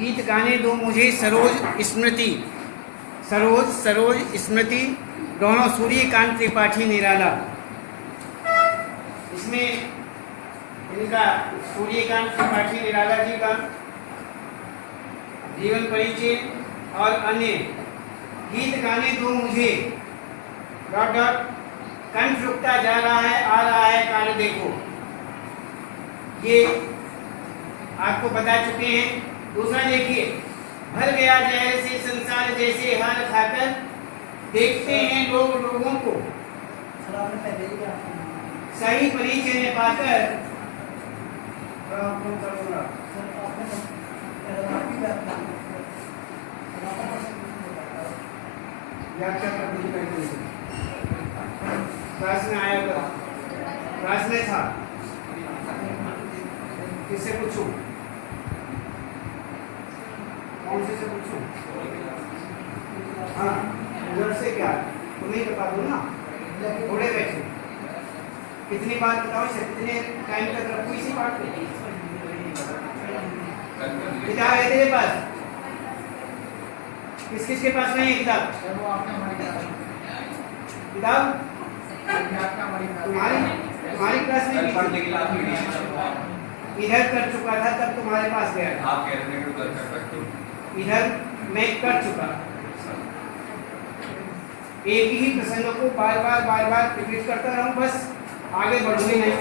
गीत गाने दो मुझे सरोज स्मृति, सरोज सरोज स्मृति, दोनों सूर्यकांत त्रिपाठी निराला। इसमें इनका सूर्यकांत त्रिपाठी निराला जी का जीवन परिचय और अन्य गीत गाने दो मुझे डॉट डॉट कंठ रुकता जा रहा है आ रहा है काल देखो, ये आपको बता चुके हैं। दूसरा देखिए, भर गया जहर से संसार जैसे हार खाकर देखते हैं लोग लोगों को सही परिचय में पाकर क्लास में आया था, क्लास में था, किससे पूछूं, कौन से पूछूं? हाँ, उधर से क्या तुम्हें बता दो ना, थोड़े बैठे कितनी बात बताओ, कितने टाइम तक रखो इसी बात को। किताब है तेरे पास? किस किस के पास नहीं है किताब? किताब तुम्हारी क्लास में इधर कर चुका था तब तुम्हारे पास गया था। आप कह रहे थे उधर कर, इधर मैं कर चुका। एक ही प्रसंग को बार बार रिपीट करता रहूं, बस आगे बढ़ूंगी नहीं।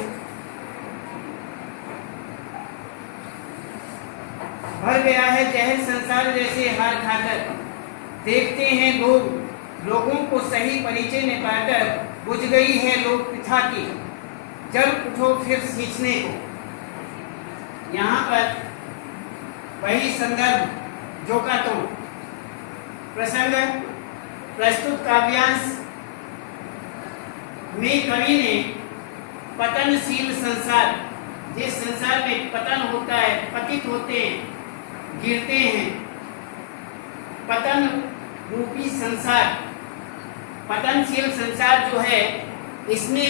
भर गया है जहर संसार जैसे हार खाकर देखते हैं लोगों को सही परिचय ने पाकर बुझ गई है लोक प्रथा की जल उठो फिर सींचने को। यहाँ पर वही संदर्भ जो का तुम प्रसंग प्रस्तुत काव्यांश में कवि ने पतनशील संसार, जिस संसार में पतन होता है, पतित होते हैं, गिरते हैं, पतन रूपी संसार, पतनशील संसार जो है, इसमें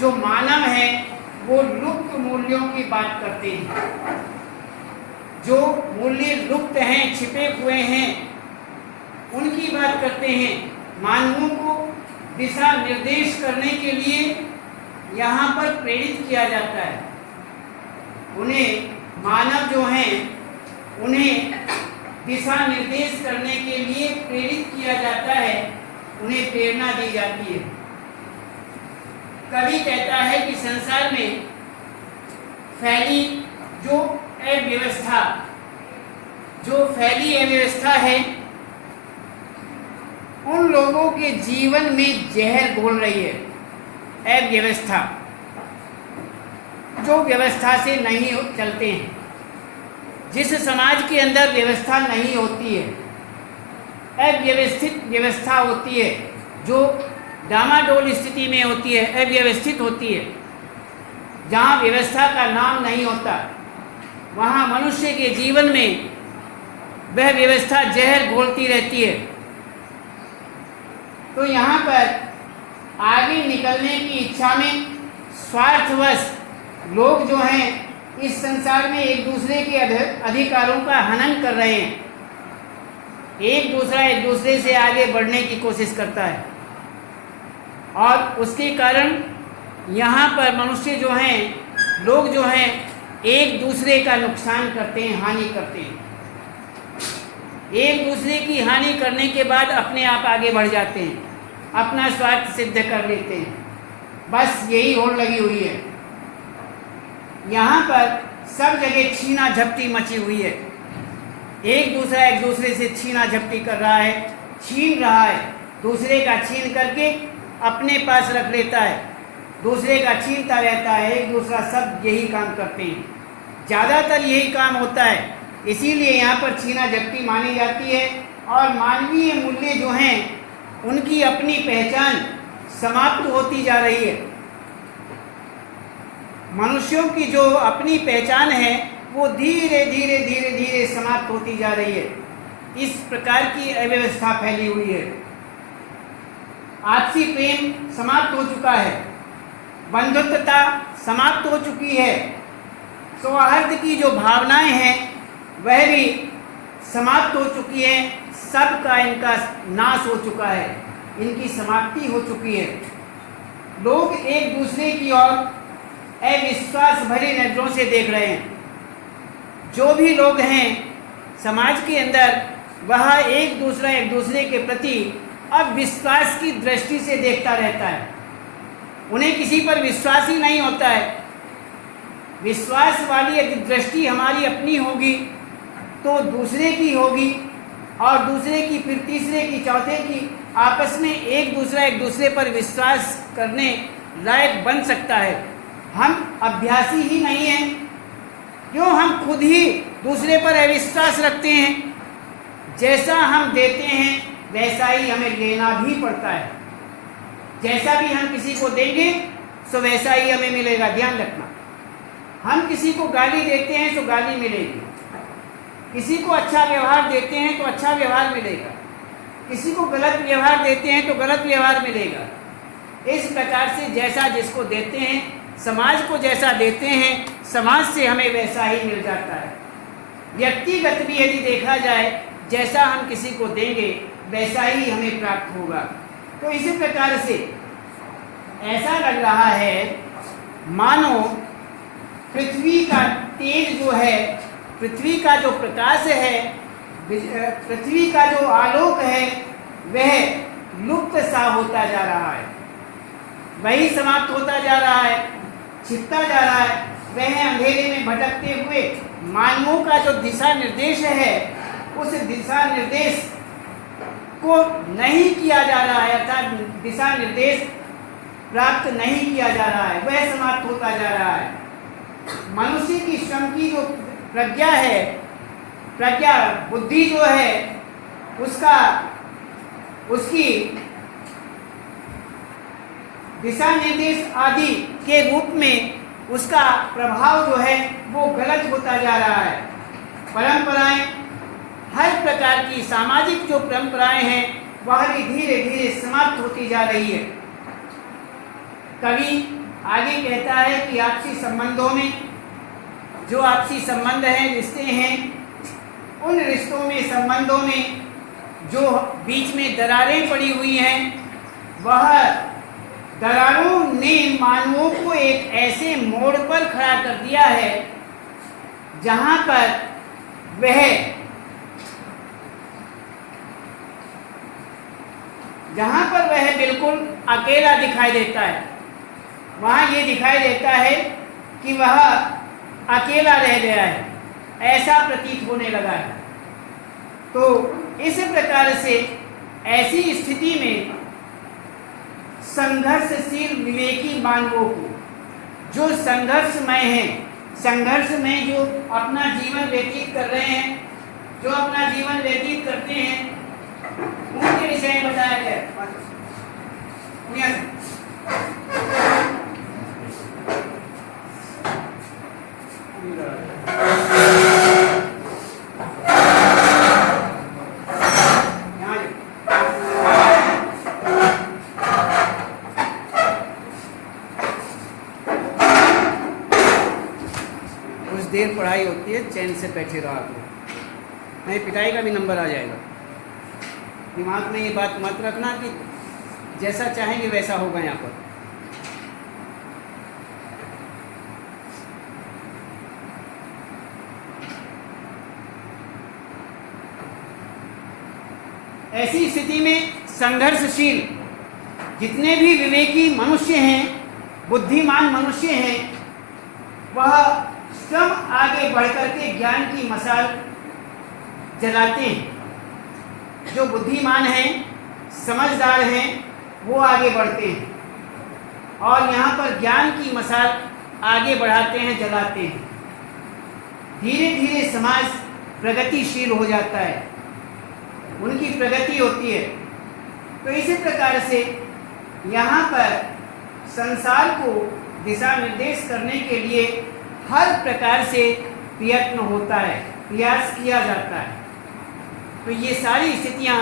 जो मानव है वो लुप्त मूल्यों की बात करते हैं। जो मूल्य लुप्त हैं, छिपे हुए हैं, उनकी बात करते हैं। मानवों को दिशा निर्देश करने के लिए यहाँ पर प्रेरित किया जाता है। उन्हें मानव जो हैं उन्हें दिशा निर्देश करने के लिए प्रेरित किया जाता है, उन्हें प्रेरणा दी जाती है। कवि कहता है कि संसार में फैली जो अव्यवस्था है, उन लोगों के जीवन में जहर घोल रही है। अव्यवस्था, जो व्यवस्था से नहीं चलते हैं, जिस समाज के अंदर व्यवस्था नहीं होती है, अव्यवस्थित व्यवस्था होती है, जो डामाडोल स्थिति में होती है, अव्यवस्थित होती है, जहाँ व्यवस्था का नाम नहीं होता, वहाँ मनुष्य के जीवन में वह व्यवस्था जहर घोलती रहती है। तो यहाँ पर आगे निकलने की इच्छा में स्वार्थवश लोग जो हैं इस संसार में एक दूसरे के अधिकारों का हनन कर रहे हैं। एक दूसरे से आगे बढ़ने की कोशिश करता है और उसके कारण यहाँ पर मनुष्य जो हैं, लोग जो हैं, एक दूसरे का नुकसान करते हैं, हानि करते हैं। एक दूसरे की हानि करने के बाद अपने आप आगे बढ़ जाते हैं, अपना स्वार्थ सिद्ध कर लेते हैं। बस यही होड़ लगी हुई है। यहाँ पर सब जगह छीना झपटी मची हुई है। एक दूसरे से छीना झपटी कर रहा है, छीन रहा है, दूसरे का छीन करके अपने पास रख लेता है, दूसरे का छीनता रहता है। एक दूसरा सब यही काम करते हैं, ज़्यादातर यही काम होता है। इसीलिए यहाँ पर छीना झपटी मानी जाती है और मानवीय मूल्य जो हैं उनकी अपनी पहचान समाप्त होती जा रही है। मनुष्यों की जो अपनी पहचान है वो धीरे धीरे समाप्त होती जा रही है। इस प्रकार की अव्यवस्था फैली हुई है। आपसी प्रेम समाप्त हो चुका है, बंधुत्वता समाप्त हो चुकी है, सौहार्द की जो भावनाएं हैं वह भी समाप्त हो चुकी है, सबका इनका नाश हो चुका है, इनकी समाप्ति हो चुकी है। लोग एक दूसरे की ओर अविश्वास भरी नजरों से देख रहे हैं। जो भी लोग हैं समाज के अंदर, वह एक दूसरे के प्रति अविश्वास की दृष्टि से देखता रहता है। उन्हें किसी पर विश्वास ही नहीं होता है। विश्वास वाली यदि दृष्टि हमारी अपनी होगी तो दूसरे की होगी, और दूसरे की, फिर तीसरे की, चौथे की, आपस में एक दूसरे पर विश्वास करने लायक बन सकता है। हम अभ्यासी ही नहीं हैं, क्यों हम खुद ही दूसरे पर अविश्वास रखते हैं। जैसा हम देते हैं वैसा ही हमें लेना भी पड़ता है। जैसा भी हम किसी को देंगे सो वैसा ही हमें मिलेगा, ध्यान रखना। हम किसी को गाली देते हैं तो गाली मिलेगी, किसी को अच्छा व्यवहार देते हैं तो अच्छा व्यवहार मिलेगा, किसी को गलत व्यवहार देते हैं तो गलत व्यवहार मिलेगा। इस प्रकार से जैसा जिसको देते हैं, समाज को जैसा देते हैं, समाज से हमें वैसा ही मिल जाता है। व्यक्तिगत भी यदि देखा जाए, जैसा हम किसी को देंगे वैसा ही हमें प्राप्त होगा। तो इसी प्रकार से ऐसा लग रहा है मानो पृथ्वी का तेज जो है, पृथ्वी का जो प्रकाश है, पृथ्वी का जो आलोक है, वह लुप्त सा होता जा रहा है, वही समाप्त होता जा रहा है, छिपता जा रहा है। वह अंधेरे में भटकते हुए मानवों का जो दिशा निर्देश है, उस दिशा निर्देश को नहीं किया जा रहा है, अर्थात दिशा निर्देश प्राप्त नहीं किया जा रहा है, वह समाप्त होता जा रहा है। मनुष्य की श्रम की जो प्रज्ञा है, प्रज्ञा बुद्धि जो है, उसकी दिशा निर्देश आदि के रूप में उसका प्रभाव जो है वो गलत होता जा रहा है। परंपराएं, हर प्रकार की सामाजिक जो परंपराएं हैं वह भी धीरे धीरे समाप्त होती जा रही है। कवि आगे कहता है कि आपसी संबंधों में, जो आपसी संबंध हैं, रिश्ते हैं, उन रिश्तों में, संबंधों में जो बीच में दरारें पड़ी हुई हैं, वह दरारों ने मानवों को एक ऐसे मोड़ पर खड़ा कर दिया है जहां पर वह बिल्कुल अकेला दिखाई देता है। वहां ये दिखाई देता है कि वह अकेला रह गया है, ऐसा प्रतीत होने लगा है। तो इस प्रकार से ऐसी स्थिति में संघर्षशील विवेकी मानवों को, जो संघर्षमय हैं, संघर्ष में जो अपना जीवन व्यतीत कर रहे हैं, जो अपना जीवन व्यतीत करते हैं, उनके विषय में बताया गया। कुछ देर पढ़ाई होती है, चैन से बैठे रहा करो, नहीं पिटाई का भी नंबर आ जाएगा। दिमाग में ये बात मत रखना कि जैसा चाहेंगे वैसा होगा। यहाँ पर ऐसी स्थिति में संघर्षशील जितने भी विवेकी मनुष्य हैं, बुद्धिमान मनुष्य हैं, वह स्वयं आगे बढ़कर के ज्ञान की मशाल जलाते हैं। जो बुद्धिमान हैं, समझदार हैं, वो आगे बढ़ते हैं और यहाँ पर ज्ञान की मशाल आगे बढ़ाते हैं, जलाते हैं। धीरे धीरे समाज प्रगतिशील हो जाता है, उनकी प्रगति होती है। तो इसी प्रकार से यहाँ पर संसार को दिशा निर्देश करने के लिए हर प्रकार से प्रयत्न होता है, प्रयास किया जाता है। तो ये सारी स्थितियाँ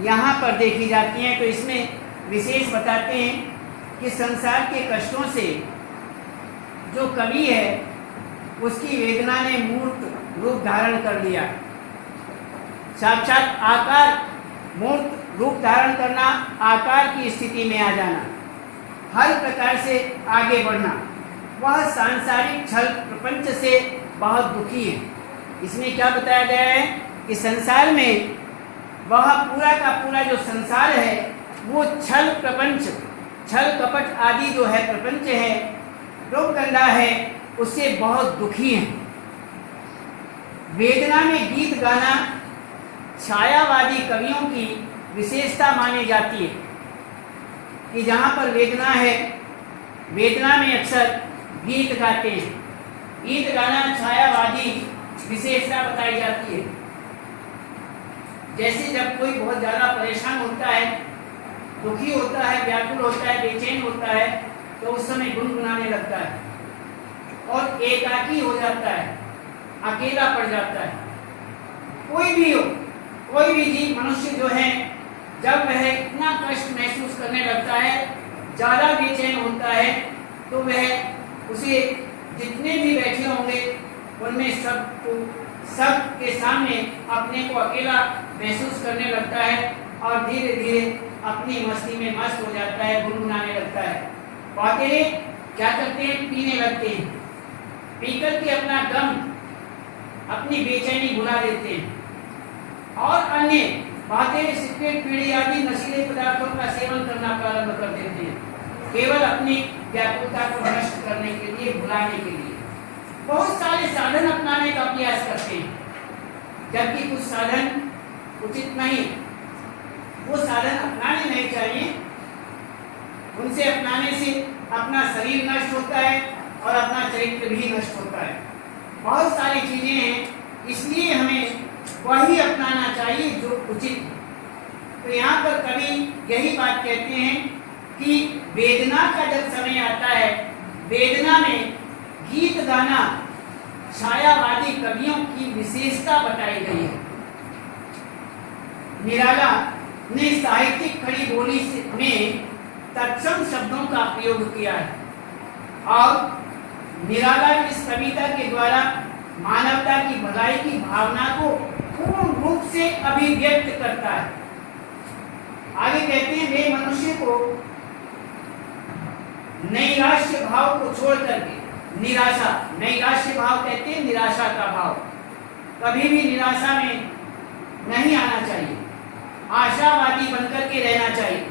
यहाँ पर देखी जाती हैं। तो इसमें विशेष बताते हैं कि संसार के कष्टों से जो कवि है, उसकी वेदना ने मूर्त रूप धारण कर लिया। साक्षात आकार, मूर्त रूप धारण करना, आकार की स्थिति में आ जाना, हर प्रकार से आगे बढ़ना, वह सांसारिक छल प्रपंच से बहुत दुखी है। इसमें क्या बताया गया है कि संसार में वह पूरा का पूरा जो संसार है वो छल प्रपंच, छल कपट आदि जो है प्रपंच है, रूपगंधा है, उससे बहुत दुखी है। वेदना में गीत गाना छायावादी कवियों की विशेषता मानी जाती है कि जहाँ पर वेदना है, वेदना में अक्सर गीत गाते हैं। गीत गाना छायावादी विशेषता बताई जाती है। जैसे जब कोई बहुत ज़्यादा परेशान होता है, दुखी होता है, व्याकुल होता है, बेचैन होता है, तो उस समय गुनगुनाने लगता है और एकाकी हो जाता है, अकेला पड़ जाता है। कोई भी हो, कोई भी जीव, मनुष्य जो है, जब वह इतना कष्ट महसूस करने लगता है, ज़्यादा बेचैन होता है, तो वह उसे जितने भी बैठे होंगे उनमें सबके सामने अपने को अकेला महसूस करने लगता है और धीरे धीरे अपनी मस्ती में मस्त हो जाता है, गुनगुनाने लगता है। बातें क्या करते हैं, पीने लगते हैं, पीकर के अपना गम, अपनी बेचैनी भुला देते हैं और अन्य बातें, सिगरेट, बीड़ी आदि नशीले पदार्थों का सेवन करना प्रारंभ कर देते हैं, केवल अपनी व्याकुलता को नष्ट करने के लिए, भुलाने के लिए। बहुत सारे साधन अपनाने का प्रयास करते हैं, जबकि कुछ साधन उचित नहीं, वो साधन अपनाने नहीं चाहिए। उनसे अपनाने से अपना शरीर नष्ट होता है और अपना चरित्र भी नष्ट होता है। बहुत सारी चीजें हैं, इसलिए हमें वही अपनाना चाहिए जो उचित है। तो यहाँ पर कवि यही बात कहते हैं कि वेदना का जब समय आता है, वेदना में गीत गाना छायावादी कवियों की विशेषता बताई गई है। निराला ने साहित्यिक खड़ी बोली में तत्सम शब्दों का प्रयोग किया है और निराला इस कविता के द्वारा मानवता की भलाई की भावना को पूर्ण रूप से अभिव्यक्त करता है। आगे कहते हैं, वे मनुष्य को नैराश्य भाव को छोड़ करके, निराशा, नैराश्य भाव कहते हैं निराशा का भाव, कभी भी निराशा में नहीं आना चाहिए, आशावादी बनकर के रहना चाहिए।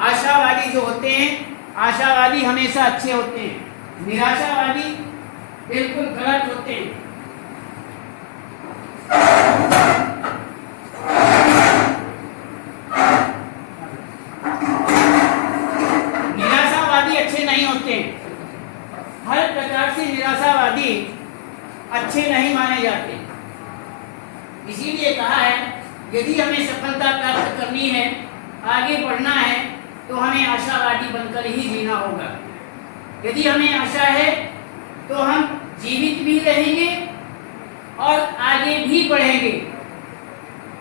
आशावादी जो होते हैं, आशावादी हमेशा अच्छे होते हैं, निराशावादी बिल्कुल गलत होते हैं। निराशावादी अच्छे नहीं होते, हर प्रकार से निराशावादी अच्छे नहीं माने जाते। इसीलिए कहा है, यदि हमें सफलता प्राप्त करनी है, आगे बढ़ना है, तो हमें आशावादी बनकर ही जीना होगा। यदि हमें आशा है तो हम जीवित भी रहेंगे और आगे भी बढ़ेंगे,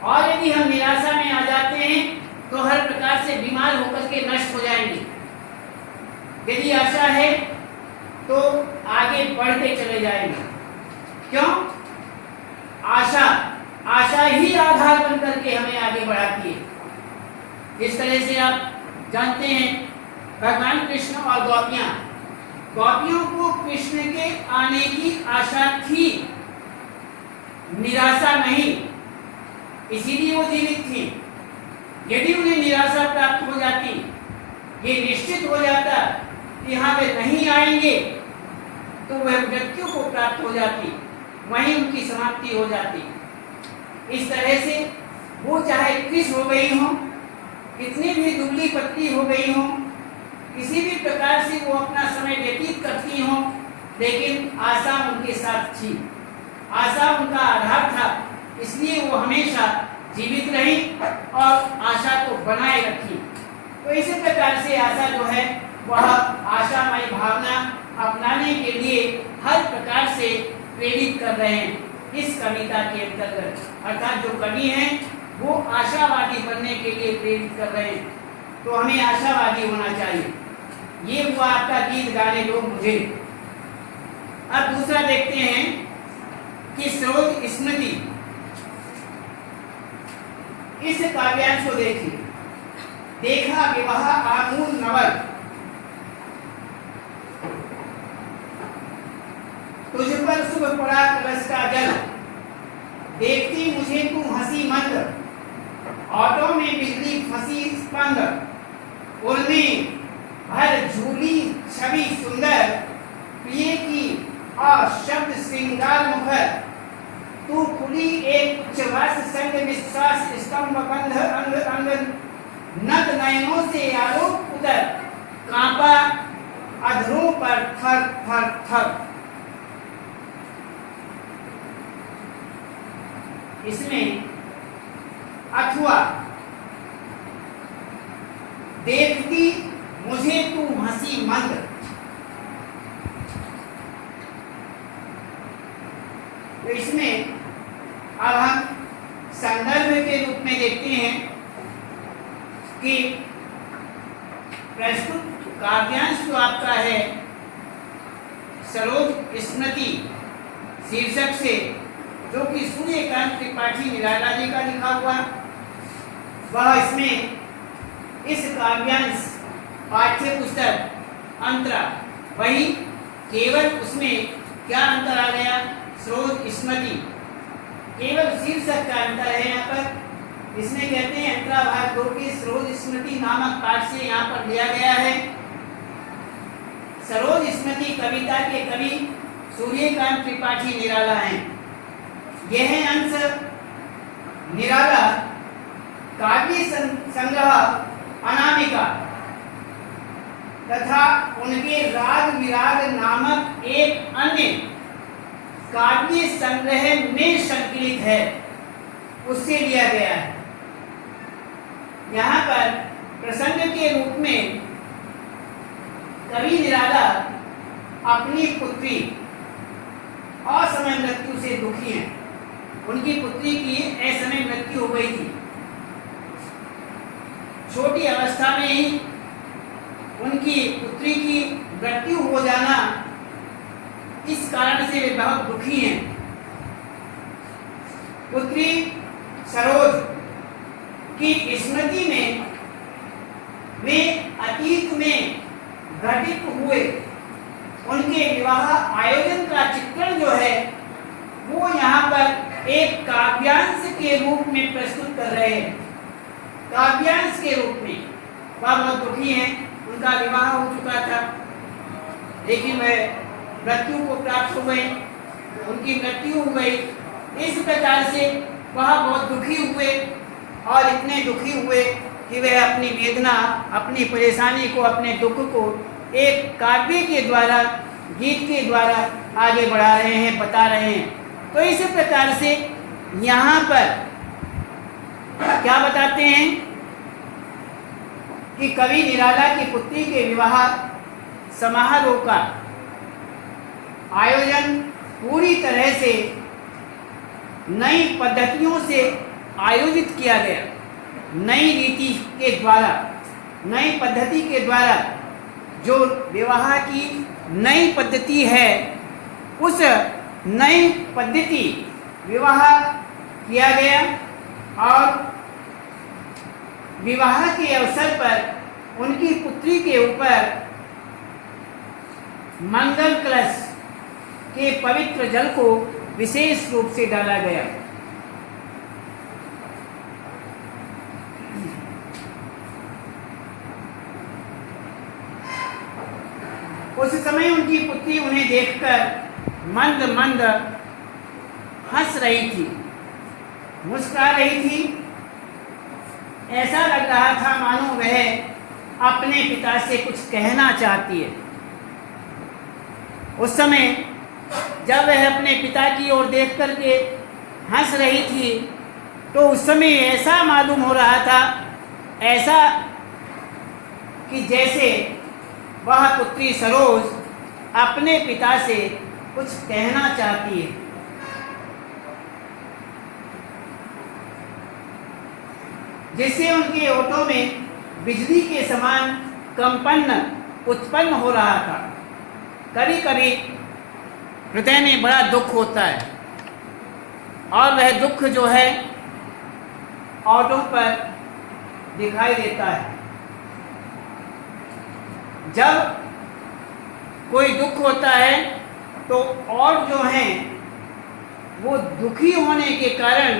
और यदि हम निराशा में आ जाते हैं तो हर प्रकार से बीमार होकर के नष्ट हो जाएंगे। यदि आशा है तो आगे बढ़ते चले जाएंगे। क्यों? आशा ही आधार बन करके हमें आगे बढ़ाती है। इस तरह से आप जानते हैं, भगवान कृष्ण और गोपियों को कृष्ण के आने की आशा थी, निराशा नहीं, इसीलिए वो जीवित थी। यदि उन्हें निराशा प्राप्त हो जाती, ये निश्चित हो जाता कि यहाँ वे नहीं आएंगे, तो वह मृत्यु को प्राप्त हो जाती, वहीं उनकी समाप्ति हो जाती। इस तरह से वो चाहे कृष हो गई हो, कितनी भी दुबली पतली हो गई हो, किसी भी प्रकार से वो अपना समय व्यतीत करती हो, लेकिन आशा उनके साथ थी, आशा उनका आधार था, इसलिए वो हमेशा जीवित रही और आशा को बनाए रखी। तो इसी प्रकार से आशा जो है वह आशामय भावना अपनाने के लिए हर प्रकार से प्रेरित कर रहे हैं इस कविता के अंतर्गत। अर्थात जो कवि हैं वो आशावादी बनने के लिए प्रेरित कर रहे हैं, तो हमें आशावादी होना चाहिए। ये हुआ आपका गीत गाने दो मुझे। अब दूसरा देखते हैं कि स्रोत स्मृति। इस काव्यांश को देखिए। देखा विवाह आमूल नवल, तुझ पर शुभ पड़ा कलश का जल, देखती मुझे तू हंसी मंद, ऑटो में बिजली फंसी स्पंद, उर्मी भर झूली छवि सुंदर, प्रिय की शब्द श्रृंगार मुखर, तू खुली एक उच्चवास संग विश्वास स्तंभ बंध अंग अंग, नत नयनों से आलोक उतर, कांपा अधरों पर थर थर थर। इसमें अथवा देखती मुझे तू हंसी मंद, तो इसमें अब हम संदर्भ के रूप में देखते हैं कि प्रस्तुत काव्यांश जो आपका है सरोज स्मृति शीर्षक से, जो कि सूर्यकांत त्रिपाठी निराला जी का लिखा हुआ, वह इसमें इस काव्यांश पाठ्य पुस्तक अंतरा, वही केवल उसमें क्या अंतर आ गया, सरोज स्मृति, केवल शीर्षक का अंतर है यहाँ पर। इसमें कहते हैं अंतरा भाग 2 की सरोज स्मृति नामक पाठ से यहाँ पर लिया गया है। सरोज स्मृति कविता के कवि सूर्यकांत त्रिपाठी निराला हैं। यह अंश निराला काव्य संग्रह अनामिका तथा उनके राग विराग नामक एक अन्य काव्य संग्रह में संकलित है, उससे लिया गया है। यहाँ पर प्रसंग के रूप में कवि निराला अपनी पुत्री असमय मृत्यु से दुखी हैं। उनकी पुत्री की असमय मृत्यु हो गई थी। छोटी अवस्था में ही उनकी पुत्री की मृत्यु हो जाना, इस कारण से वे बहुत दुखी हैं। पुत्री सरोज की स्मृति में वे अतीत में घटित हुए उनके विवाह आयोजन का चित्रण जो है वो यहाँ पर एक काव्यांश के रूप में प्रस्तुत कर रहे हैं। काव्यांश के रूप में वह बहुत दुखी हैं, उनका विवाह हो चुका था लेकिन वह मृत्यु को प्राप्त हो गए, उनकी मृत्यु हो गई। इस प्रकार से वह बहुत दुखी हुए और इतने दुखी हुए कि वह अपनी वेदना, अपनी परेशानी को, अपने दुख को एक काव्य के द्वारा, गीत के द्वारा आगे बढ़ा रहे हैं, बता रहे हैं। तो इस प्रकार से यहाँ पर क्या बताते हैं कि कवि निराला की पुत्री के विवाह समारोह का आयोजन पूरी तरह से नई पद्धतियों से आयोजित किया गया। नई रीति के द्वारा, नई पद्धति के द्वारा जो विवाह की नई पद्धति है, उस नई पद्धति विवाह किया गया और विवाह के अवसर पर उनकी पुत्री के ऊपर मंगल कलश के पवित्र जल को विशेष रूप से डाला गया। उस समय उनकी पुत्री उन्हें देखकर मंद मंद हंस रही थी, मुस्कुरा रही थी। ऐसा लग रहा था मानो वह अपने पिता से कुछ कहना चाहती है। उस समय जब वह अपने पिता की ओर देख करके हंस रही थी, तो उस समय ऐसा मालूम हो रहा था, ऐसा कि जैसे वह पुत्री सरोज अपने पिता से कुछ कहना चाहती है। जिससे उनके ओठों में बिजली के समान कंपन उत्पन्न हो रहा था। कभी कभी हृदय में बड़ा दुख होता है और वह दुख जो है औरों पर दिखाई देता है। जब कोई दुख होता है तो और जो हैं वो दुखी होने के कारण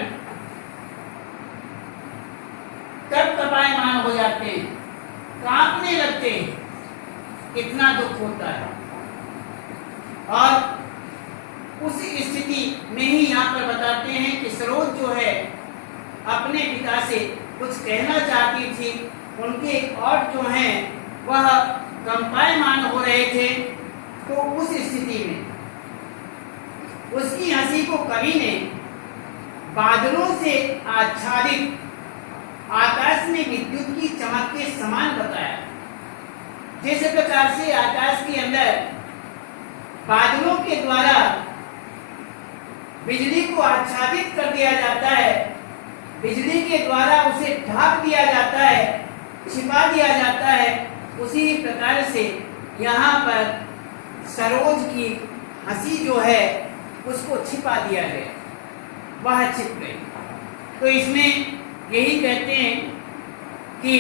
कपकपायमान हो जाते हैं, कांपने लगते हैं, इतना दुख होता है। और उस स्थिति में ही यहाँ पर बताते हैं कि सरोज जो है अपने पिता से कुछ कहना चाहती थी, उनके और जो हैं वह कंपायमान हो रहे थे। तो उस स्थिति में उसकी हंसी को कवि ने बादलों से आच्छादित आकाश में विद्युत की चमक के समान बताया। जिस प्रकार से आकाश के अंदर बादलों के द्वारा बिजली को आच्छादित कर दिया जाता है, बिजली के द्वारा उसे ढक दिया जाता है, छिपा दिया जाता है, उसी प्रकार से यहाँ पर सरोज की हंसी जो है उसको छिपा दिया गया, वह छिप गई। तो इसमें यही कहते हैं कि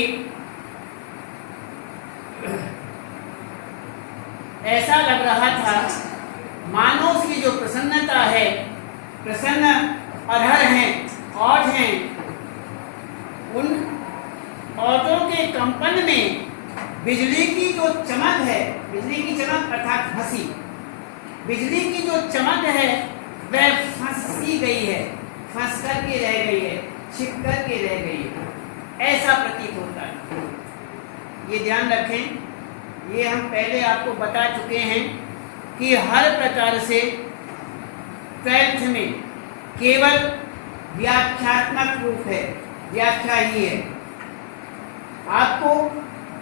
ऐसा लग रहा था मानो उसकी जो प्रसन्नता है, प्रसन्न अधर हैं, और हैं, उन औरों के कंपन में बिजली की जो चमक है, बिजली की चमक अर्थात हंसी, बिजली की जो चमक है वह फंसी गई है, फंस करके रह गई है, छिप करके रह गई है, ऐसा प्रतीत होता है। ये ध्यान रखें, ये हम पहले आपको बता चुके हैं कि हर प्रकार से 12th में केवल व्याख्यात्मक रूप है, व्याख्या ही है। आपको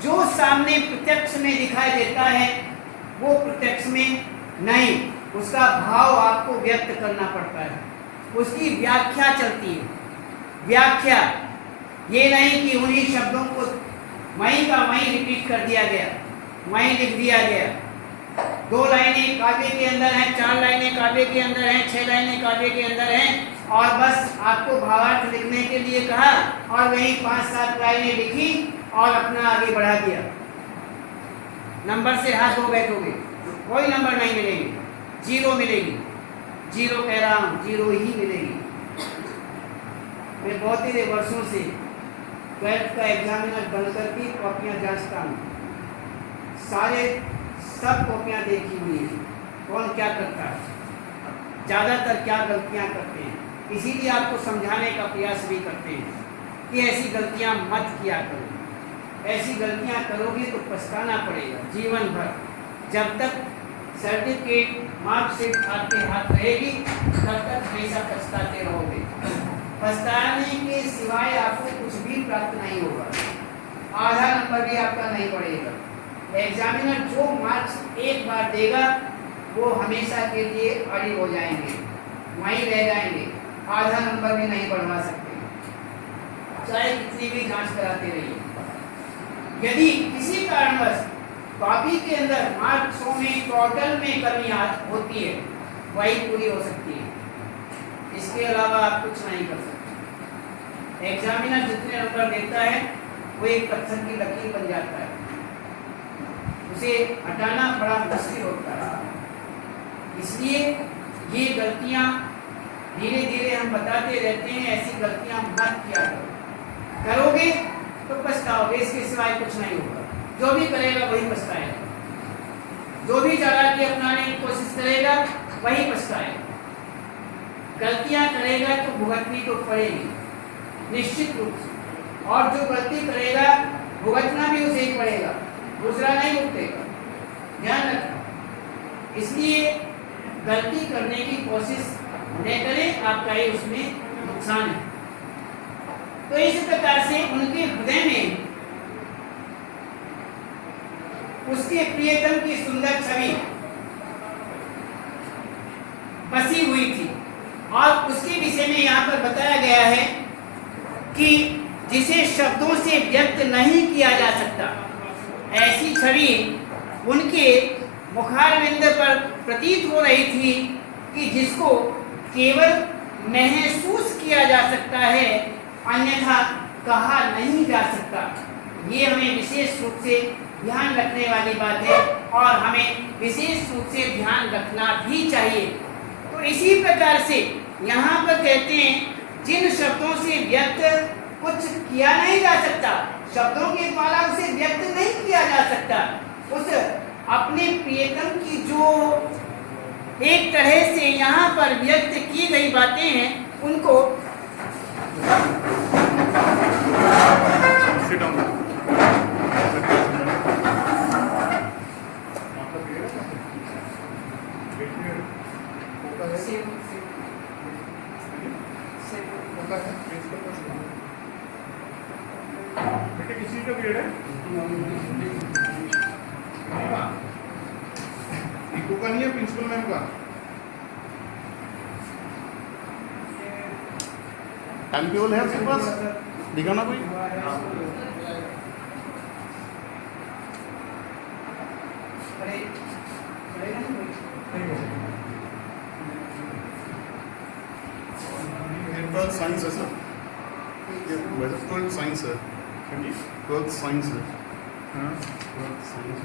जो सामने प्रत्यक्ष में दिखाई देता है वो प्रत्यक्ष में नहीं, उसका भाव आपको व्यक्त करना पड़ता है, उसकी व्याख्या चलती है। व्याख्या ये नहीं कि उन्हीं शब्दों को वहीं का वहीं रिपीट कर दिया गया, वहीं लिख दिया गया। 2 लाइनें काव्य के अंदर हैं, 4 लाइनें काव्य के अंदर हैं, 6 लाइनें काव्य के अंदर हैं, और बस आपको भावार्थ लिखने के लिए कहा और वहीं 5-7 लाइनें लिखी और अपना आगे बढ़ा दिया। नंबर से हाथ धो बैठोगे, कोई नंबर नहीं मिलेगी, 0 मिलेगी। 0 कह रहा हूँ, 0 ही मिलेगी। मैं बहुत ही वर्षों से 12th का एग्जामिनर बनकर की कॉपियाँ जांचता हूँ, सब कॉपियाँ देखी हुई हैं, कौन क्या करता है, ज़्यादातर क्या गलतियाँ करते हैं। इसीलिए आपको समझाने का प्रयास भी करते हैं कि ऐसी गलतियाँ मत किया करो, ऐसी गलतियाँ करोगे तो पछताना पड़ेगा जीवन भर। जब तक सर्टिफिकेट मार्कशीट आपके हाथ रहेगी तब तक हमेशा पछताते रहोगे। पछताने के सिवाय आपको कुछ भी प्राप्त नहीं होगा, आधा नंबर भी आपका नहीं पड़ेगा। एग्जामिनर जो मार्क्स एक बार देगा वो हमेशा के लिए अड़ी हो जाएंगे, वहीं रह जाएंगे, आधा नंबर भी नहीं बढ़वा सकते, चाहे कितनी भी जांच कराते रहिए। यदि किसी कारणवश कॉपी के अंदर मार्क्सों में टोटल में कमी होती है, वही पूरी हो सकती है, इसके अलावा आप कुछ नहीं कर सकते। एग्जामिनर जितने नंबर देता है वो एक पत्थर की लकीर बन जाता है, उसे हटाना बड़ा मुश्किल होता है। इसलिए ये गलतियां धीरे धीरे हम बताते रहते हैं, ऐसी गलतियां मत किया करो। करोगे तो पछताओगे, इसके सिवाय कुछ नहीं होगा। जो भी करेगा वही पछताएगा, जो भी चालाकी अपनाने की कोशिश करेगा वही पछताएगा। गलतियां करेगा तो भुगतनी तो पड़ेगी निश्चित रूप से, और जो गलती करेगा भुगतना भी उसे ही पड़ेगा, दूसरा नहीं भुगतेगा, ध्यान रखना। इसलिए गलती करने की कोशिश न करें, आपका ही उसमें नुकसान है। तो इस प्रकार से उनके हृदय में उसके प्रियतम की सुंदर छवि बसी हुई थी, और उसके विषय में यहाँ पर बताया गया है कि जिसे शब्दों से व्यक्त नहीं किया जा सकता, ऐसी छवि उनके मुखारविंद पर प्रतीत हो रही थी कि जिसको केवल महसूस किया जा सकता है अन्यथा कहा नहीं जा सकता। ये हमें विशेष रूप से ध्यान रखने वाली बात है और हमें विशेष रूप से ध्यान रखना भी चाहिए। तो इसी प्रकार से यहाँ पर कहते हैं जिन शब्दों से व्यक्त कुछ किया नहीं जा सकता, शब्दों के द्वारा उसे व्यक्त नहीं किया जा सकता, उस अपने प्रियतम की जो एक तरह से यहाँ पर व्यक्त की गई बातें हैं उनको किसी का पीरियड है इको का नहीं है, प्रिंसिपल मैम का टाइम टेबल है आपके पास, दिखाना कोई। साइंस है सर, वैसे 12th साइंस है, 12th साइंस है। हाँ 12th साइंस